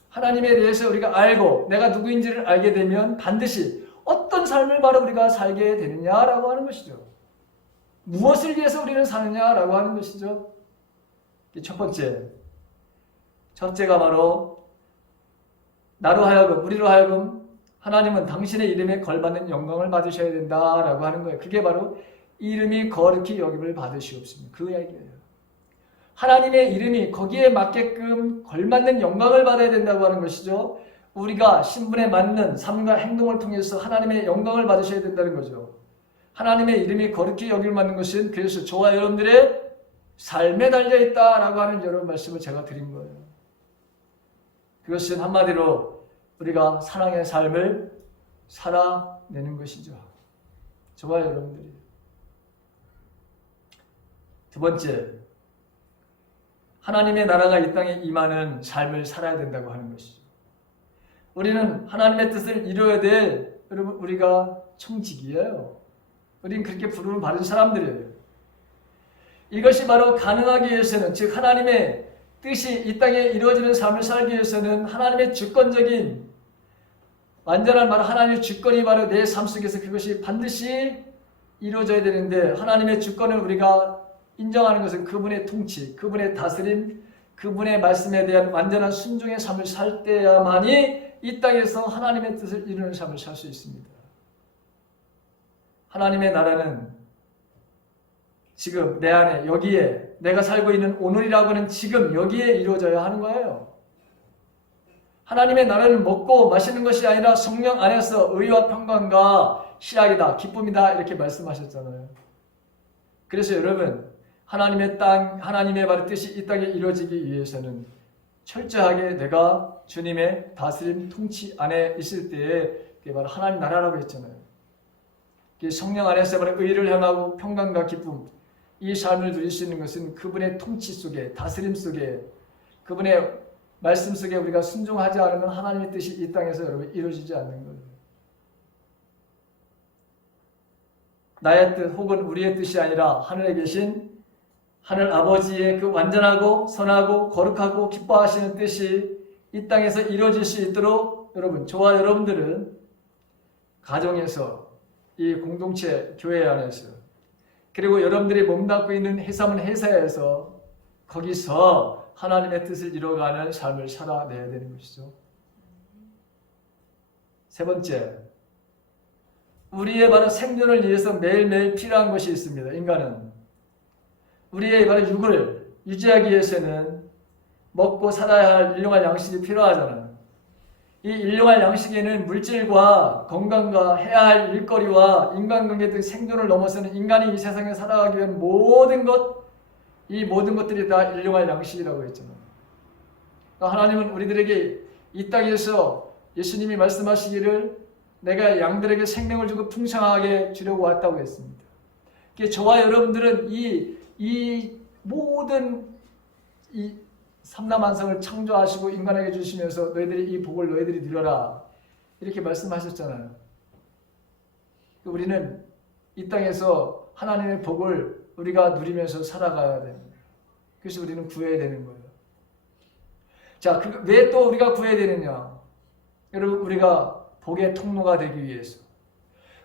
하나님에 대해서 우리가 알고 내가 누구인지를 알게 되면 반드시 어떤 삶을 바로 우리가 살게 되느냐라고 하는 것이죠. 무엇을 위해서 우리는 사느냐라고 하는 것이죠. 첫 번째. 첫째가 바로 나로 하여금, 우리로 하여금 하나님은 당신의 이름에 걸맞는 영광을 받으셔야 된다라고 하는 거예요. 그게 바로 이름이 거룩히 여김을 받으시옵습니다. 그 이야기예요. 하나님의 이름이 거기에 맞게끔 걸맞는 영광을 받아야 된다고 하는 것이죠. 우리가 신분에 맞는 삶과 행동을 통해서 하나님의 영광을 받으셔야 된다는 거죠. 하나님의 이름이 거룩히 여김을 받는 것은 그래서 저와 여러분들의 삶에 달려있다라고 하는 여러분 말씀을 제가 드린 거예요. 그것은 한마디로 우리가 사랑의 삶을 살아내는 것이죠. 저와 여러분들이. 두 번째, 하나님의 나라가 이 땅에 임하는 삶을 살아야 된다고 하는 것이죠. 우리는 하나님의 뜻을 이루어야 될 여러분 우리가 청직이에요. 우리는 그렇게 부름을 받은 사람들이에요. 이것이 바로 가능하기 위해서는 즉 하나님의 뜻이 이 땅에 이루어지는 삶을 살기 위해서는 하나님의 주권적인 완전한 바로 하나님의 주권이 바로 내 삶 속에서 그것이 반드시 이루어져야 되는데 하나님의 주권을 우리가 인정하는 것은 그분의 통치, 그분의 다스림, 그분의 말씀에 대한 완전한 순종의 삶을 살 때야만이 이 땅에서 하나님의 뜻을 이루는 삶을 살 수 있습니다. 하나님의 나라는 지금 내 안에 여기에 내가 살고 있는 오늘이라고 하는 지금 여기에 이루어져야 하는 거예요. 하나님의 나라는 먹고 마시는 것이 아니라 성령 안에서 의와 평강과 희락이다, 기쁨이다 이렇게 말씀하셨잖아요. 그래서 여러분 하나님의 땅, 하나님의 바로 뜻이 이 땅에 이루어지기 위해서는 철저하게 내가 주님의 다스림, 통치 안에 있을 때에 그게 바로 하나님 나라라고 했잖아요. 성령 안에서 바로 의를 향하고 평강과 기쁨, 이 삶을 누릴 수 있는 것은 그분의 통치 속에, 다스림 속에, 그분의 말씀 속에 우리가 순종하지 않으면 하나님의 뜻이 이 땅에서 여러분 이루어지지 않는 거예요. 나의 뜻 혹은 우리의 뜻이 아니라 하늘에 계신 하늘 아버지의 그 완전하고 선하고 거룩하고 기뻐하시는 뜻이 이 땅에서 이루어질 수 있도록 여러분, 저와 여러분들은 가정에서 이 공동체 교회 안에서 그리고 여러분들이 몸담고 있는 회사문 회사에서 거기서 하나님의 뜻을 이루어가는 삶을 살아내야 되는 것이죠. 세 번째, 우리의 바로 생존을 위해서 매일매일 필요한 것이 있습니다. 인간은 우리의 바로 육을 유지하기 위해서는 먹고 살아야 할 일용할 양식이 필요하잖아요. 이 일용할 양식에는 물질과 건강과 해야 할 일거리와 인간관계 등 생존을 넘어서는 인간이 이 세상에 살아가기 위한 모든 것, 이 모든 것들이 다 일용할 양식이라고 했잖아요. 그러니까 하나님은 우리들에게 이 땅에서 예수님이 말씀하시기를 내가 양들에게 생명을 주고 풍성하게 주려고 왔다고 했습니다. 저와 여러분들은 이 모든 이 삼라만상을 창조하시고 인간에게 주시면서 너희들이 이 복을 너희들이 누려라 이렇게 말씀하셨잖아요. 우리는 이 땅에서 하나님의 복을 우리가 누리면서 살아가야 됩니다. 그래서 우리는 구해야 되는 거예요. 자, 왜 또 우리가 구해야 되느냐? 여러분, 우리가 복의 통로가 되기 위해서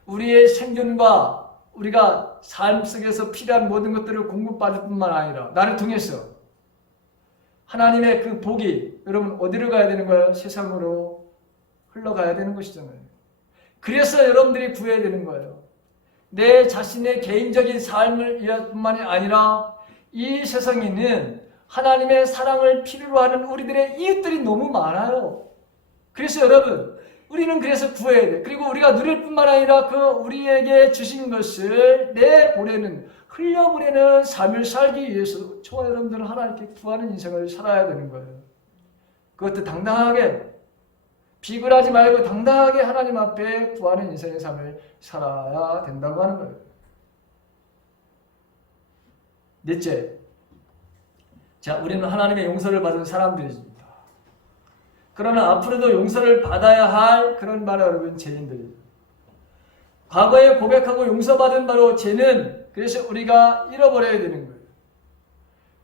우리의 생존과 우리가 삶 속에서 필요한 모든 것들을 공급받을 뿐만 아니라 나를 통해서 하나님의 그 복이 여러분 어디로 가야 되는 거예요? 세상으로 흘러가야 되는 것이잖아요. 그래서 여러분들이 구해야 되는 거예요. 내 자신의 개인적인 삶을 위함뿐만이 아니라 이 세상에는 하나님의 사랑을 필요로 하는 우리들의 이웃들이 너무 많아요. 그래서 여러분, 우리는 그래서 구해야 돼. 그리고 우리가 누릴 뿐만 아니라 그 우리에게 주신 것을 내보내는, 흘려보내는 삶을 살기 위해서 저와 여러분들은 하나님께 구하는 인생을 살아야 되는 거예요. 그것도 당당하게, 비굴하지 말고 당당하게 하나님 앞에 구하는 인생의 삶을 살아야 된다고 하는 거예요. 넷째, 자, 우리는 하나님의 용서를 받은 사람들입니다. 그러나 앞으로도 용서를 받아야 할 그런 바로 여러분 죄인들입니다. 과거에 고백하고 용서받은 바로 죄는 그래서 우리가 잃어버려야 되는 거예요.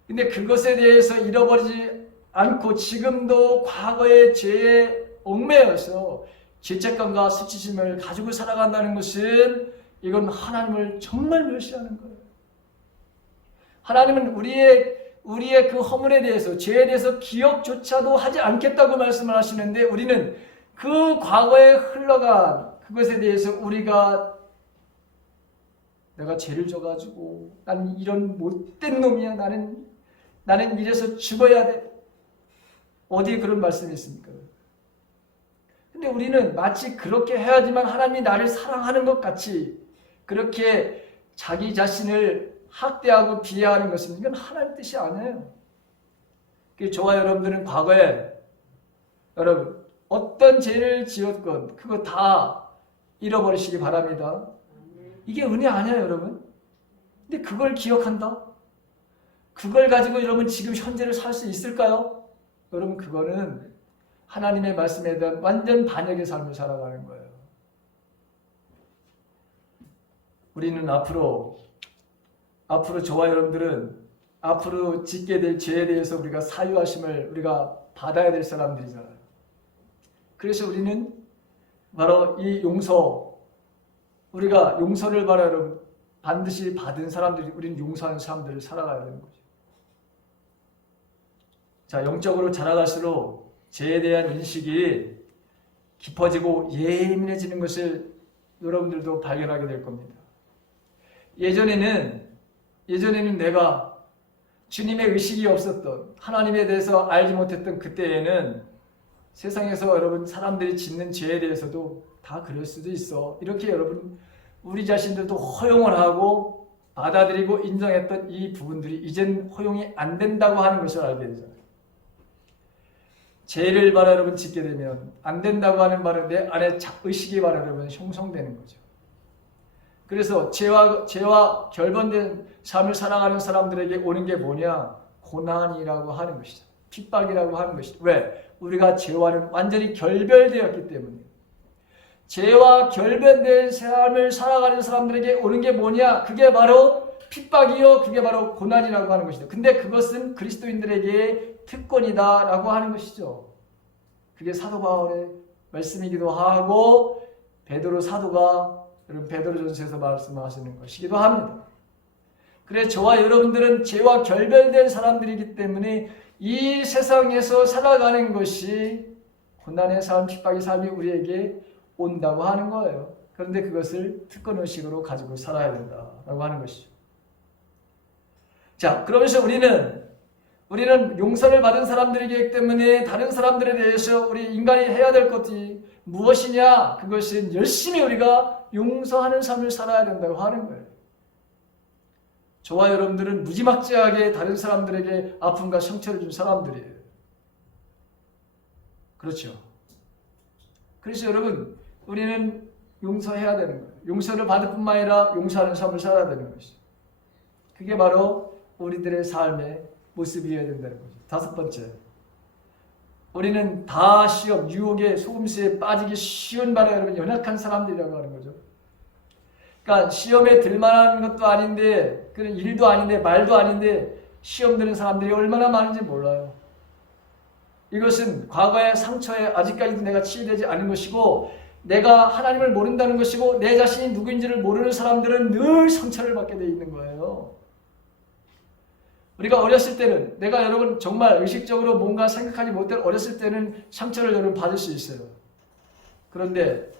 근데 그것에 대해서 잃어버리지 않고 지금도 과거의 죄에 얽매여서 죄책감과 수치심을 가지고 살아간다는 것은 이건 하나님을 정말 멸시하는 거예요. 하나님은 우리의 그 허물에 대해서, 죄에 대해서 기억조차도 하지 않겠다고 말씀을 하시는데 우리는 그 과거에 흘러간 그것에 대해서 우리가 내가 죄를 져가지고 나는 이런 못된 놈이야. 나는 이래서 죽어야 돼. 어디에 그런 말씀이 있습니까? 근데 우리는 마치 그렇게 해야지만 하나님이 나를 사랑하는 것 같이 그렇게 자기 자신을 학대하고 비하하는 것은 이건 하나님 뜻이 아니에요. 저와 여러분들은 과거에 여러분 어떤 죄를 지었건 그거 다 잃어버리시기 바랍니다. 이게 은혜 아니에요, 여러분. 근데 그걸 기억한다? 그걸 가지고 여러분 지금 현재를 살 수 있을까요? 여러분 그거는 하나님의 말씀에 대한 완전 반역의 삶을 살아가는 거예요. 우리는 앞으로 저와 여러분들은 앞으로 짓게 될 죄에 대해서 우리가 사유하심을 우리가 받아야 될 사람들이잖아요. 그래서 우리는 바로 이 우리가 용서를 바로 여러분 반드시 받은 사람들이 우리는 용서하는 사람들을 살아가야 되는 거죠. 자, 영적으로 자라갈수록 죄에 대한 인식이 깊어지고 예민해지는 것을 여러분들도 발견하게 될 겁니다. 예전에는 내가 주님의 의식이 없었던 하나님에 대해서 알지 못했던 그때에는 세상에서 여러분 사람들이 짓는 죄에 대해서도 다 그럴 수도 있어. 이렇게 여러분 우리 자신들도 허용을 하고 받아들이고 인정했던 이 부분들이 이젠 허용이 안 된다고 하는 것을 알게 되잖아요. 죄를 바로 여러분 짓게 되면 안 된다고 하는 바로 내 안에 의식이 바로 여러분 형성되는 거죠. 그래서 죄와 결번된 삶을 살아가는 사람들에게 오는 게 뭐냐? 고난이라고 하는 것이죠. 핍박이라고 하는 것이죠. 왜? 우리가 죄와는 완전히 결별되었기 때문에. 죄와 결별된 삶을 살아가는 사람들에게 오는 게 뭐냐? 그게 바로 핍박이요. 그게 바로 고난이라고 하는 것이죠. 근데 그것은 그리스도인들에게 특권이다라고 하는 것이죠. 그게 사도 바울의 말씀이기도 하고 베드로 사도가 여러분 베드로전서에서 말씀하시는 것이기도 합니다. 그래서 저와 여러분들은 죄와 결별된 사람들이기 때문에 이 세상에서 살아가는 것이 고난의 삶, 핍박의 삶이 우리에게 온다고 하는 거예요. 그런데 그것을 특권의식으로 가지고 살아야 된다라고 하는 것이죠. 자, 그러면서 우리는 우리는 용서를 받은 사람들이기 때문에 다른 사람들에 대해서 우리 인간이 해야 될 것이 무엇이냐? 그것은 열심히 우리가 용서하는 삶을 살아야 된다고 하는 거예요. 저와 여러분들은 무지막지하게 다른 사람들에게 아픔과 상처를 준 사람들이에요. 그렇죠. 그래서 여러분, 우리는 용서해야 되는 거예요. 용서를 받을 뿐만 아니라 용서하는 삶을 살아야 되는 것이죠. 그게 바로 우리들의 삶의 모습이어야 된다는 거죠. 다섯 번째, 우리는 다 시험, 유혹의 소금수에 빠지기 쉬운 바로 여러분 연약한 사람들이라고 하는 거죠. 그러니까 시험에 들만한 것도 아닌데, 그런 일도 아닌데, 말도 아닌데 시험 드는 사람들이 얼마나 많은지 몰라요. 이것은 과거의 상처에 아직까지도 내가 치유되지 않은 것이고, 내가 하나님을 모른다는 것이고, 내 자신이 누구인지를 모르는 사람들은 늘 상처를 받게 돼 있는 거예요. 우리가 어렸을 때는, 내가 여러분 정말 의식적으로 뭔가 생각하지 못할 어렸을 때는 상처를 여러분 받을 수 있어요. 그런데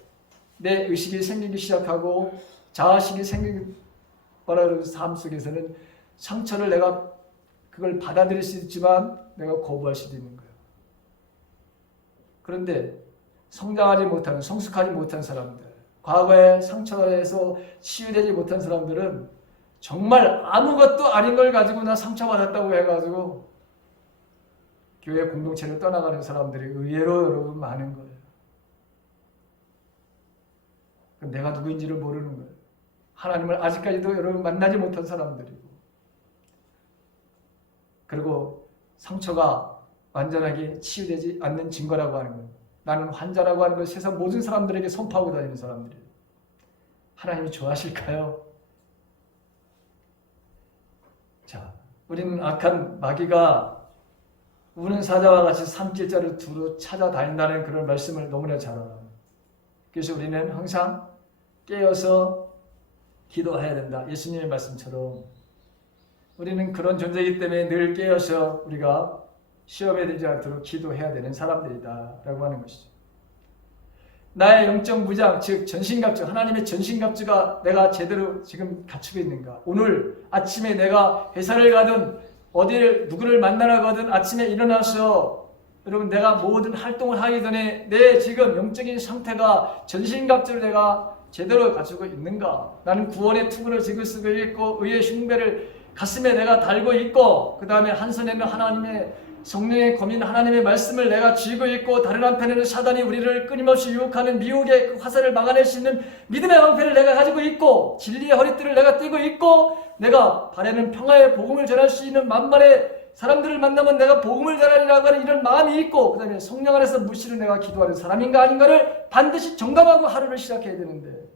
내 의식이 생기기 시작하고 자아식이 생기기 바라는 삶 속에서는 상처를 내가 그걸 받아들일 수 있지만 내가 거부할 수도 있는 거예요. 그런데 성장하지 못하는, 성숙하지 못한 사람들, 과거의 상처에서 치유되지 못한 사람들은 정말 아무것도 아닌 걸 가지고 나 상처받았다고 해가지고 교회 공동체를 떠나가는 사람들이 의외로 여러분 많은 거예요. 내가 누구인지를 모르는 거예요. 하나님을 아직까지도 여러분 만나지 못한 사람들이고, 그리고 상처가 완전하게 치유되지 않는 증거라고 하는 거예요. 나는 환자라고 하는 걸 세상 모든 사람들에게 선포하고 다니는 사람들이에요. 하나님이 좋아하실까요? 자, 우리는 악한 마귀가 우는 사자와 같이 산길자를 두루 찾아다닌다는 그런 말씀을 너무나 잘 알아요. 그래서 우리는 항상 깨어서 기도해야 된다. 예수님의 말씀처럼 우리는 그런 존재이기 때문에 늘 깨어서 우리가 시험에 들지 않도록 기도해야 되는 사람들이다 라고 하는 것이죠. 나의 영적 무장, 즉 전신갑주, 하나님의 전신갑주가 내가 제대로 지금 갖추고 있는가? 오늘 아침에 내가 회사를 가든 어디를 누구를 만나러 가든 아침에 일어나서 여러분 내가 모든 활동을 하기 전에 내 지금 영적인 상태가 전신갑주를 내가 제대로 갖추고 있는가? 나는 구원의 투구를 지금 쓰고 있고 의의 흉배를 가슴에 내가 달고 있고, 그 다음에 한 손에는 하나님의 성령의 검인 하나님의 말씀을 내가 쥐고 있고, 다른 한편에는 사단이 우리를 끊임없이 유혹하는 미혹의 그 화살을 막아낼 수 있는 믿음의 방패를 내가 가지고 있고, 진리의 허리띠를 내가 띠고 있고, 내가 발에는 평화의 복음을 전할 수 있는 만발의 사람들을 만나면 내가 복음을 전하리라고 하는 이런 마음이 있고, 그 다음에 성령 안에서 무시로 내가 기도하는 사람인가 아닌가를 반드시 정감하고 하루를 시작해야 되는데,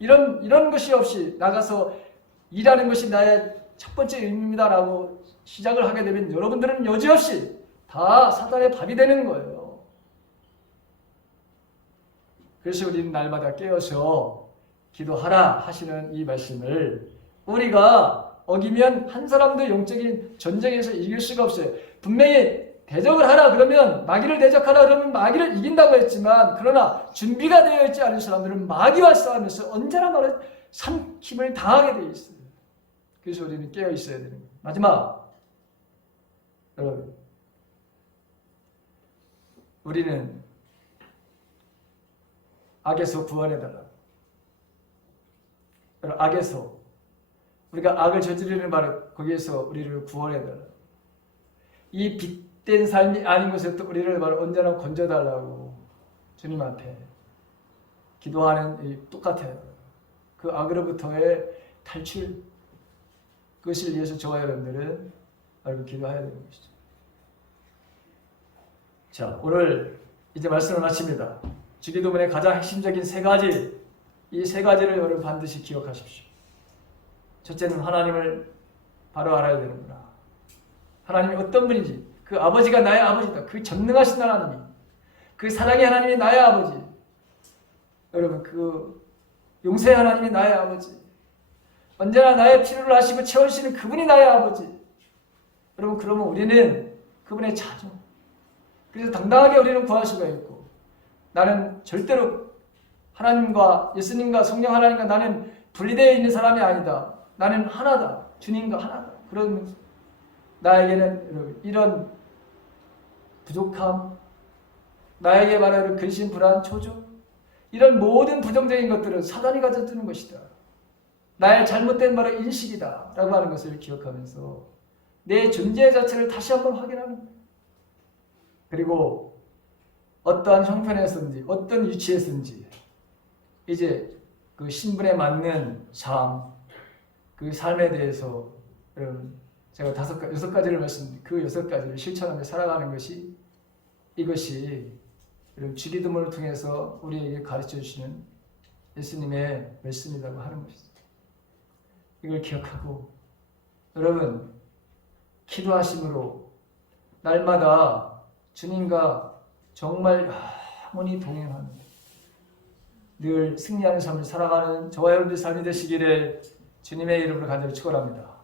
이런 것이 없이 나가서 일하는 것이 나의 첫 번째 의미입니다라고 시작을 하게 되면 여러분들은 여지없이 다 사단의 밥이 되는 거예요. 그래서 우리는 날마다 깨어서 기도하라 하시는 이 말씀을 우리가 어기면 한 사람도 영적인 전쟁에서 이길 수가 없어요. 분명히 대적을 하라 그러면, 마귀를 대적하라 그러면 마귀를 이긴다고 했지만, 그러나 준비가 되어 있지 않은 사람들은 마귀와 싸우면서 언제나 삼킴을 당하게 되어 있어요. 그래서 우리는 깨어 있어야 되는 거예요. 마지막, 여러분, 우리는 악에서 구원해달라. 악에서, 우리가 악을 저지르는 바로 거기에서 우리를 구원해달라. 이 빛된 삶이 아닌 것에서 우리를 바로 언제나 건져달라고 주님한테 기도하는 똑같아요. 그 악으로부터의 탈출, 그것을 위해서 저와 여러분들은 알고 기도해야 되는 것이죠. 자, 오늘 이제 말씀을 마칩니다. 주기도문의 가장 핵심적인 세 가지, 이 세 가지를 여러분 반드시 기억하십시오. 첫째는 하나님을 바로 알아야 되는구나. 하나님이 어떤 분인지, 그 아버지가 나의 아버지다. 그 전능하신 하나님이, 그 사랑의 하나님이 나의 아버지. 여러분, 그 용서의 하나님이 나의 아버지. 언제나 나의 필요를 아시고 채우시는 그분이 나의 아버지. 여러분, 그러면 우리는 그분의 자녀. 그래서 당당하게 우리는 구할 수가 있고, 나는 절대로 하나님과 예수님과 성령 하나님과 나는 분리되어 있는 사람이 아니다. 나는 하나다. 주님과 하나다. 그런 나에게는 이런 부족함, 나에게 말하는 근심, 불안, 초조, 이런 모든 부정적인 것들은 사단이 가져주는 것이다. 나의 잘못된 말은 인식이다 라고 하는 것을 기억하면서 내 존재 자체를 다시 한번 확인하는 거예요. 그리고 어떠한 형편에서든지 어떤 위치에서든지 이제 그 신분에 맞는 삶, 그 삶에 대해서 여러분 제가 6가지를 말씀드린 그 6가지를 실천하며 살아가는 것이 이것이 여러분 주기도문을 통해서 우리에게 가르쳐 주시는 예수님의 말씀이라고 하는 것이죠. 이걸 기억하고 여러분 기도하심으로 날마다 주님과 정말 영원히 동행하는 늘 승리하는 삶을 살아가는 저와 여러분들의 삶이 되시기를 주님의 이름으로 간절히 축원합니다.